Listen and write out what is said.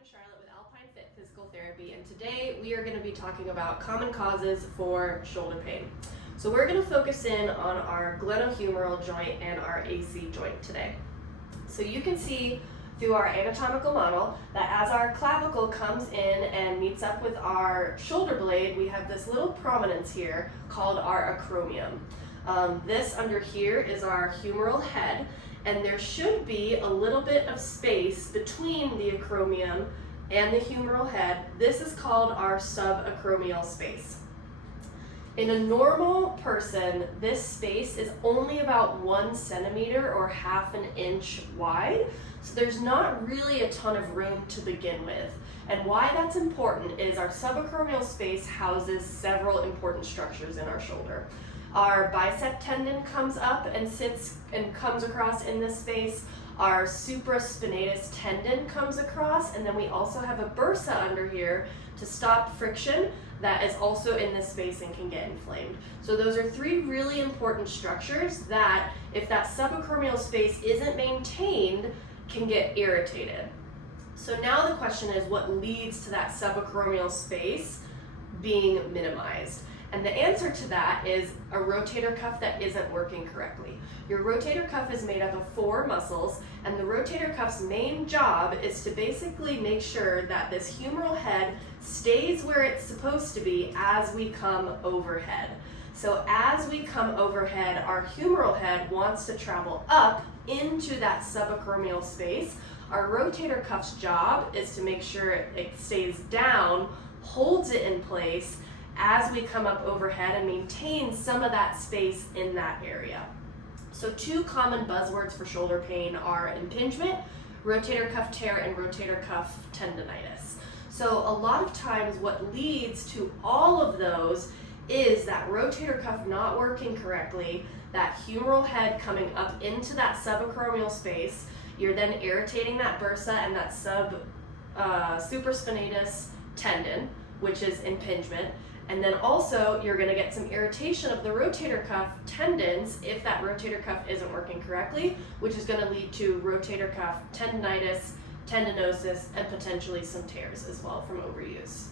Dr. Charlotte with Alpine Fit Physical Therapy, and today we are going to be talking about common causes for shoulder pain. So we're going to focus in on our glenohumeral joint and our AC joint today. So you can see through our anatomical model that as our clavicle comes in and meets up with our shoulder blade, we have this little prominence here called our acromion. This under here is our humeral head, and there should be a little bit of space between the acromion and the humeral head. This is called our subacromial space. In a normal person, this space is only about 1 centimeter or ½ an inch wide, so there's not really a ton of room to begin with. And why that's important is our subacromial space houses several important structures in our shoulder. Our bicep tendon comes up and sits and comes across in this space. Our supraspinatus tendon comes across, and then we also have a bursa under here to stop friction that is also in this space and can get inflamed. So those are 3 really important structures that, if that subacromial space isn't maintained, can get irritated. So now the question is, what leads to that subacromial space being minimized? And the answer to that is a rotator cuff that isn't working correctly. Your rotator cuff is made up of 4 muscles, and the rotator cuff's main job is to basically make sure that this humeral head stays where it's supposed to be as we come overhead. So as we come overhead, our humeral head wants to travel up into that subacromial space. Our rotator cuff's job is to make sure it stays down, holds it in place, as we come up overhead and maintain some of that space in that area. So 2 common buzzwords for shoulder pain are impingement, rotator cuff tear, and rotator cuff tendonitis. So a lot of times what leads to all of those is that rotator cuff not working correctly, that humeral head coming up into that subacromial space. You're then irritating that bursa and that supraspinatus tendon, which is impingement. And then also you're going to get some irritation of the rotator cuff tendons if that rotator cuff isn't working correctly, which is going to lead to rotator cuff tendonitis, tendinosis, and potentially some tears as well from overuse.